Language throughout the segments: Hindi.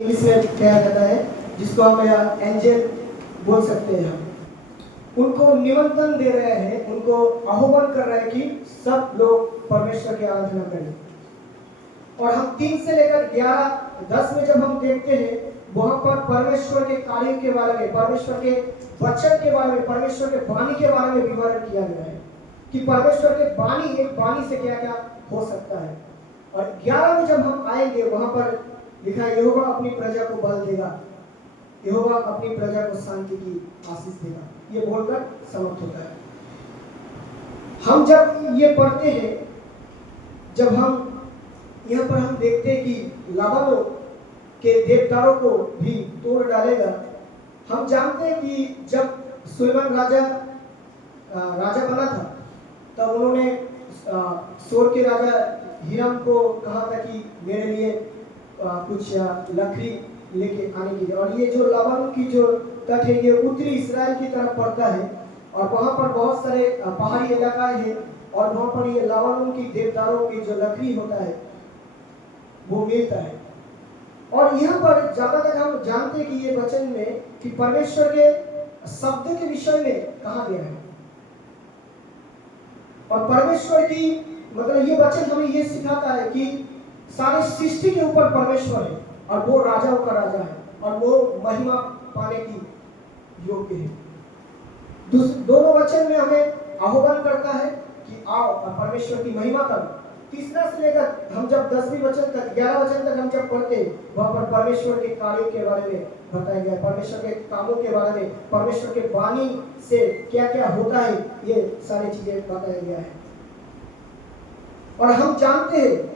इंग्लिश में कहा जाता है, जिसको हम एंजल बोल सकते हैं। हम उनको निमंत्रण दे रहे हैं, उनको आह्वान कर रहे हैं कि सब लोग परमेश्वर की आराधना करें। और हम 3 से लेकर 11-10 में जब हम देखते हैं, वहां पर परमेश्वर के कार्यों के बारे में, परमेश्वर के वचन के बारे में, परमेश्वर के वाणी के बारे में विवरण किया गया है कि परमेश्वर के वाणी, एक वाणी से क्या क्या हो सकता है। और 11 में जब हम आएंगे, वहां पर लिखा है, यहोवा अपनी प्रजा को बल देगा, यहोवा अपनी प्रजा को शांति की आशीष देगा। ये बोलकर समाप्त होता है। हम जब ये पढ़ते हैं, जब हम यहाँ पर हम देखते हैं कि लाबानों के देवदारों को भी तोड़ डालेगा। हम जानते हैं कि जब सुलेमान राजा बना था, तब उन्होंने सोर के राजा हिराम को कहा था कि मेरे लिए कुछ लकड़ी लेके आने के लिए। और ये जो लाबानों की जो तट है, ये उत्तरी इस्राएल की तरफ पड़ता है और वहाँ पर बहुत सारे पहाड़ी इलाका है और वहाँ पर ये लाबानों की देवदारों की जो लकड़ी होता है वो मिलता है। और यहाँ पर ज्यादातर हम जानते हैं कि ये वचन में कि परमेश्वर के शब्द के विषय में कहा गया है। और परमेश्वर की मतलब ये वचन हमें ये सिखाता है कि सारे सृष्टि के ऊपर परमेश्वर है और वो राजाओं का राजा है और वो महिमा पाने की योग्य है। दोनों वचन में हमें आह्वान करता है कि आओ और परमेश्वर की महिमा करो। तीसरा से लेकर हम जब 10वीं वचन तक, 11 वचन तक हम जब पढ़ते हैं, वहां पर परमेश्वर के कार्यों के बारे में बताया गया है, परमेश्वर के कामों के बारे में, परमेश्वर के वाणी से क्या क्या होता है, ये सारी चीजें बताया गया है। और हम जानते हैं,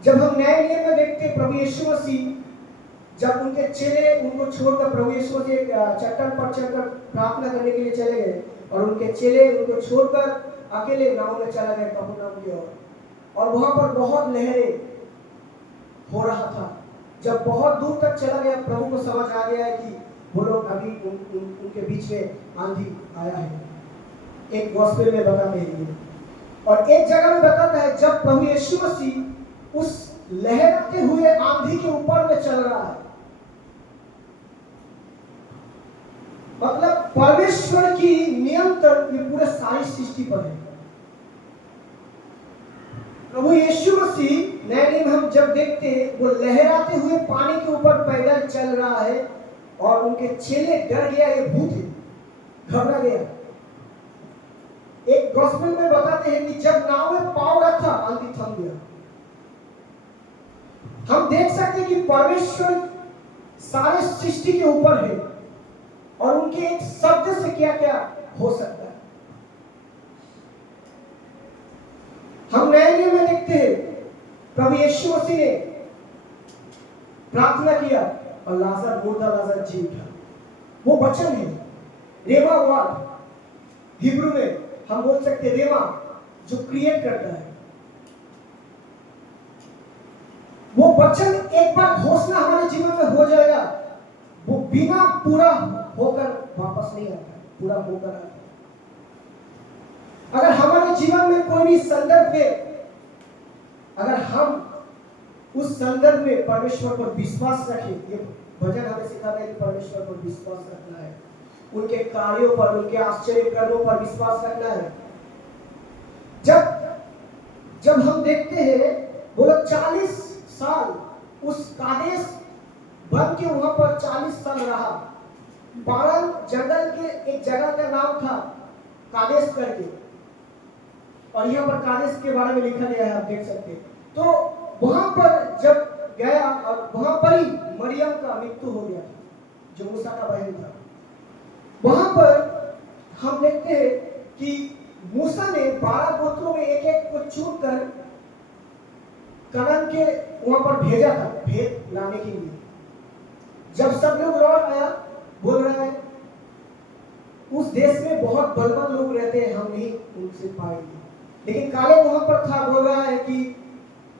जब हम नए नियम में देखते हैं, प्रभु यीशु मसीह जब उनके चेले उनको छोड़कर, प्रभु यीशु मसीह चट्टान पर चढ़कर प्रार्थना करने के लिए चले गए और उनके चेले उनको छोड़कर अकेले नाव में चला गया कफरनहूम की ओर। और वहां पर बहुत लहरें हो रहा था। जब बहुत दूर तक चला गया, प्रभु को समझ आ गया है कि वो लोग अभी उनके बीच में आंधी आया है। एक गॉस्पेल में बताते हैं और एक जगह में बताता है, जब प्रभु यीशु मसीह उस लहराते हुए आंधी के ऊपर में चल रहा है, मतलब परमेश्वर की नियंत्रण ये पूरे सारी सृष्टि पर है। प्रभु यीशु मसीह नए नियम हम जब देखते हैं, वो लहराते हुए पानी के ऊपर पैदल चल रहा है और उनके चेले डर गया, ये भूत है, घबरा गया। एक गॉस्पेल में बताते हैं कि जब नाव में पांव रखा, आंधी थम गया। हम देख सकते हैं कि परमेश्वर सारे सृष्टि के ऊपर है और उनके एक शब्द से क्या क्या हो सकता है। हम नए नियम में देखते हैं, प्रभु यीशु मसीह ने प्रार्थना किया और लाजर, मुर्दा लाजर जी उठा। वो वचन है, रेमा वर्ड, हिब्रू में हम बोल सकते हैं रेमा, जो क्रिएट करता है। वो वचन एक बार घोषणा हमारे जीवन में हो जाएगा, वो बिना पूरा होकर वापस नहीं आता है, पूरा होकर आता है। अगर हमारे जीवन में कोई भी संदर्भ है, अगर हम उस संदर्भ में परमेश्वर पर विश्वास रखें, ये भजन हमें सिखाता है कि परमेश्वर पर विश्वास रखना है, उनके कार्यों पर, उनके आश्चर्य कर्मों पर विश्वास रखना है। जब हम देखते हैं, वो लोग 40 साल उस कादेश बन के वहां पर 40 साल रहा। पारन जंगल के एक जगह का नाम था कादेश करके, और यहाँ पर कादेश के बारे में लिखा गया है, आप देख सकते हैं। तो वहां पर जब गया और वहां पर ही मरियम का मृत्यु हो गया, जो मूसा का बहन था। वहां पर हम देखते हैं कि मूसा ने 12 गोत्रों में एक एक को चुनकर कनान के वहां पर भेजा था, भेद लाने के लिए। जब सब लोग लौट आया, बोल रहा है उस देश में बहुत बलवान लोग रहते हैं, हम नहीं उनसे पाएंगे। लेकिन काले वहां पर था, बोल रहा है कि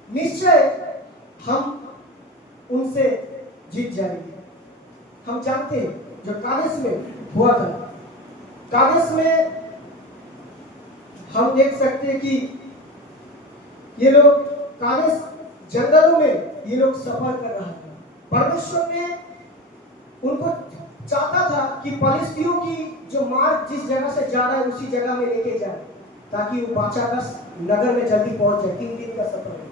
निश्चय हम उनसे जीत जाएंगे। हम जानते हैं जो कादेश में हुआ था, कादेश में हम देख सकते हैं कि ये लोग कादेश जंगलों में ये लोग सफर कर रहा था। परमेश्वर ने उनको चाहता था कि फलिस्तियों की जो मार्ग जिस जगह से जा रहा है उसी जगह में लेके जाए, ताकि वो बादशाह नगर में जल्दी पहुंच जाए। 3 दिन का सफर है,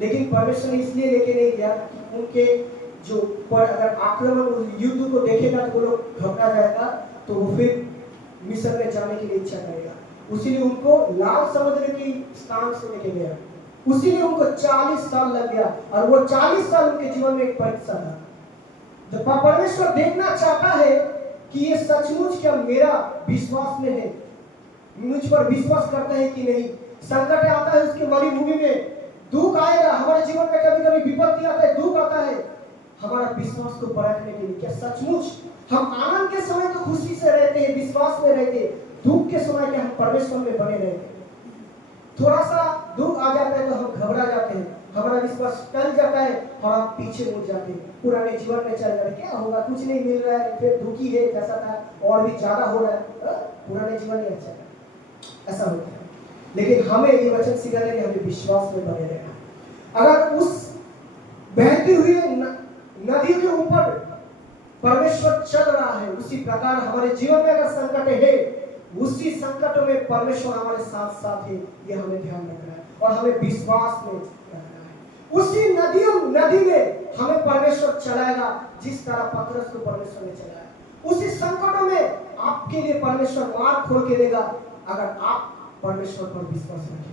लेकिन परमेश्वर ने इसलिए लेके नहीं गया कि उनके जो पर अगर आक्रमण युद्ध को देखेगा तो वो लोग घबरा जाएगा, तो वो फिर मिस्र में जाने के लिए इच्छा करेगा। उसीलिए उनको लाल समुद्र की स्थान से लेके गया। उसीलिए उनको 40 साल लग गया, और वो 40 साल उनके जीवन में एक परीक्षा था। जब परमेश्वर देखना चाहता है कि ये सचमुच क्या मेरा विश्वास में है, मुझ पर विश्वास करता है कि नहीं। संकट आता है उसके मरुभूमि में, दुख आएगा हमारे जीवन में, कभी कभी विपत्ति आता है, दुख आता है हमारा विश्वास को परखने के लिए। क्या सचमुच हम आनंद के समय तो खुशी से रहते हैं, विश्वास में रहते हैं, दुख के समय क्या हम परमेश्वर में बने रहते हैं? थोड़ा सा दुख आ जाता है तो हम घबरा जाते हैं, हमारा विश्वास टल जाता है और हम पीछे मुड़ जाते हैं, पुराने जीवन में चल जाते हैं। क्या होगा, कुछ नहीं मिल रहा है, फिर दुखी है जैसा था और भी ज्यादा हो रहा है, पुराने जीवन ही अच्छा है, ऐसा होता है। लेकिन हमें ये वचन सिखाता है कि हमें विश्वास में बने रहना। अगर उस बहती हुई नदी के ऊपर परमेश्वर चल रहा है, उसी प्रकार हमारे जीवन में अगर संकट है, उसी संकटों में परमेश्वर हमारे साथ साथ है, ये हमें ध्यान रखना है और हमें विश्वास में रखना है। उसी नदी में हमें परमेश्वर चलाएगा जिस तरह पतरस को परमेश्वर ने चलाया। उसी संकटों में आपके लिए परमेश्वर मार्ग खोल के देगा, अगर आप परमेश्वर पर विश्वास रखें।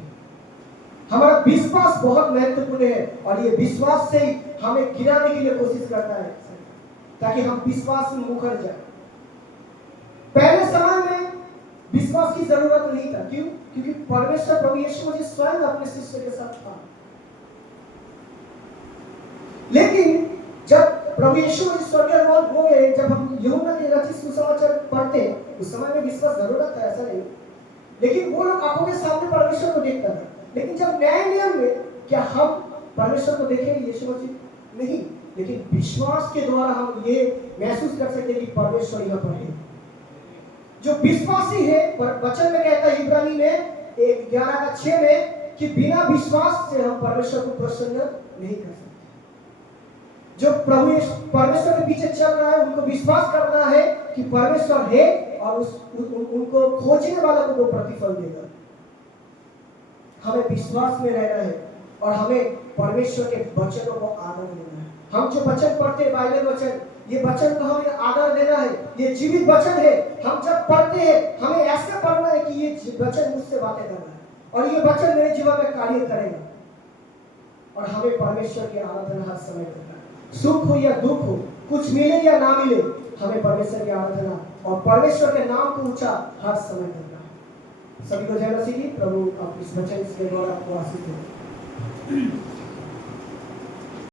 हमारा विश्वास बहुत महत्वपूर्ण है, और ये विश्वास से ही हमें गिराने के लिए कोशिश करता है, ताकि हम विश्वास में मुकर जाए। पहले समय में विश्वास की जरूरत नहीं था, क्यों? क्योंकि परमेश्वर प्रभु यीशु मसीह स्वयं अपने शिष्य के साथ था। लेकिन जब प्रभु यीशु मसीह स्वर्गीय हो गए, जब हम यूहन्ना के रचित सुसमाचार पढ़ते हैं, उस समय में विश्वास जरूरत था, ऐसा नहीं। लेकिन वो लोग आंखों के सामने परमेश्वर को देखता था। लेकिन जब नए नियम में क्या हम परमेश्वर को देखेंगे? यीशु मसीह नहीं, लेकिन विश्वास के द्वारा हम ये महसूस कर सकते हैं कि परमेश्वर यहाँ पर है। जो विश्वासी है, वचन में कहता है इब्रानी में 11:6 में कि बिना विश्वास से हम परमेश्वर को प्रसन्न नहीं कर सकते। जो परमेश्वर के पीछे चल रहा है, उनको विश्वास करना है कि परमेश्वर है, और उनको खोजने वाला को वो प्रतिफल देगा। हमें विश्वास में रहना है और हमें परमेश्वर के वचनों को आदर देना है। हम जो वचन पढ़ते हैं, बाइबल वचन, ये वचन को हमें आदर देना है। ये जीवित वचन है। हम जब पढ़ते हैं, हमें ऐसा पढ़ना है कि ये वचन मुझसे बातें कर रहा है और ये वचन मेरे जीवन में कार्य करेगा। और हमें परमेश्वर की आराधना हर समय करना है, सुख हो या दुख हो, कुछ मिले या ना मिले, हमें परमेश्वर की आराधना और परमेश्वर के नाम को ऊंचा हर समय करना है। सभी को जय मसीह की। प्रभु आप इस वचन के द्वारा आपको आशीष दें।